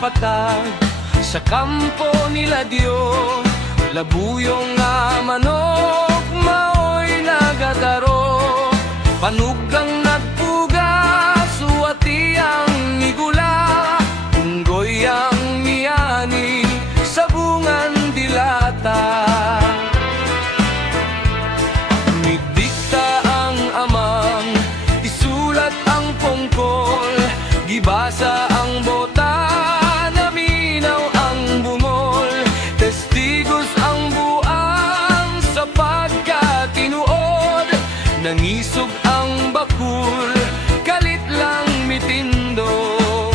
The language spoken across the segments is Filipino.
patag sa kampo nila Dio. Labuyong nga manok, maoy nagataro, panugang nagpuga, suwati ang igula, unggoy ang miyani, sabungan dilata. Nidikta ang amang, isulat ang pungkol, gibasa ang bota, naminaw ang bungol, testigos ang buang sa pagkatinuod, nangisog ang bakul, kalit lang mitindog.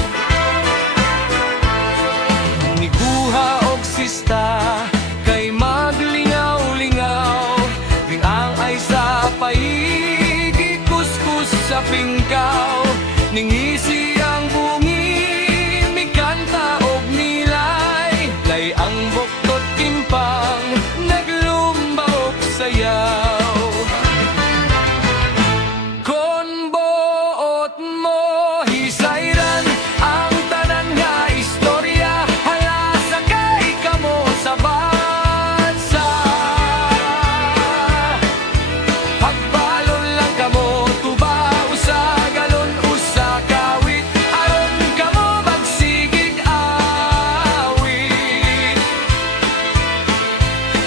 Niguha og sista, kay maglingaw-lingaw, ring-ang ay sa paigi, kuskus sa pingkaw, ningisi ang bungi, mikanta og nilay, lay ang buktot timpang, naglumba og sayaw. Kon buot mo hisayran ang tanan nga istorya, hala sakay kamo sa bansa. Pagbalon lang kamo tuba, usa galon usa kawit, aron kamo magsigig awit.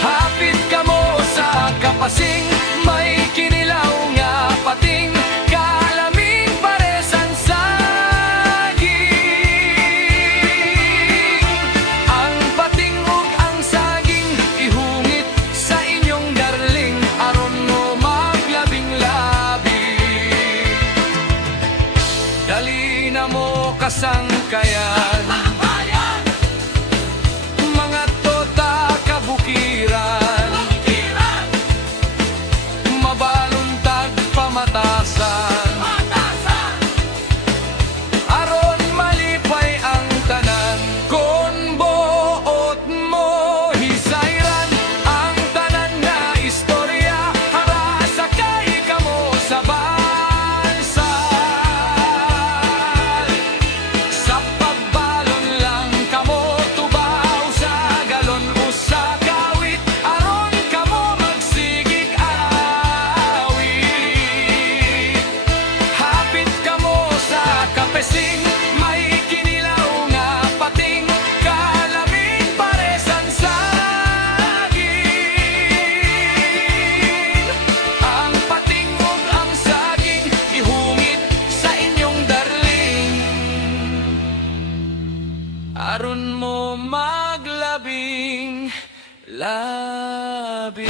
Hapit kamo sa kapasing, may kinilaw nga pating, kalaming paresan saging. Ang pating ug ang saging, ihungit sa inyong darling, aron mo maglabing-labing. Dali na mo kasangkayan, mga tota kabukiran, mabaluntag pamatasan, aron malipay ang tanan. Kon buot mo hisayran ang tanan nga istorya, hara sakay kamo sa bansa. Sa pagbalon lang kamo tubaw, sa galon usa kawit, aron kamo magsigig awit. Hapit kamo sa kapesing, may kinilaw nga pating, kalaming paresan saging. Ang pating ug ang saging, ihungit sa inyong darling, aron mo maglabing-labing.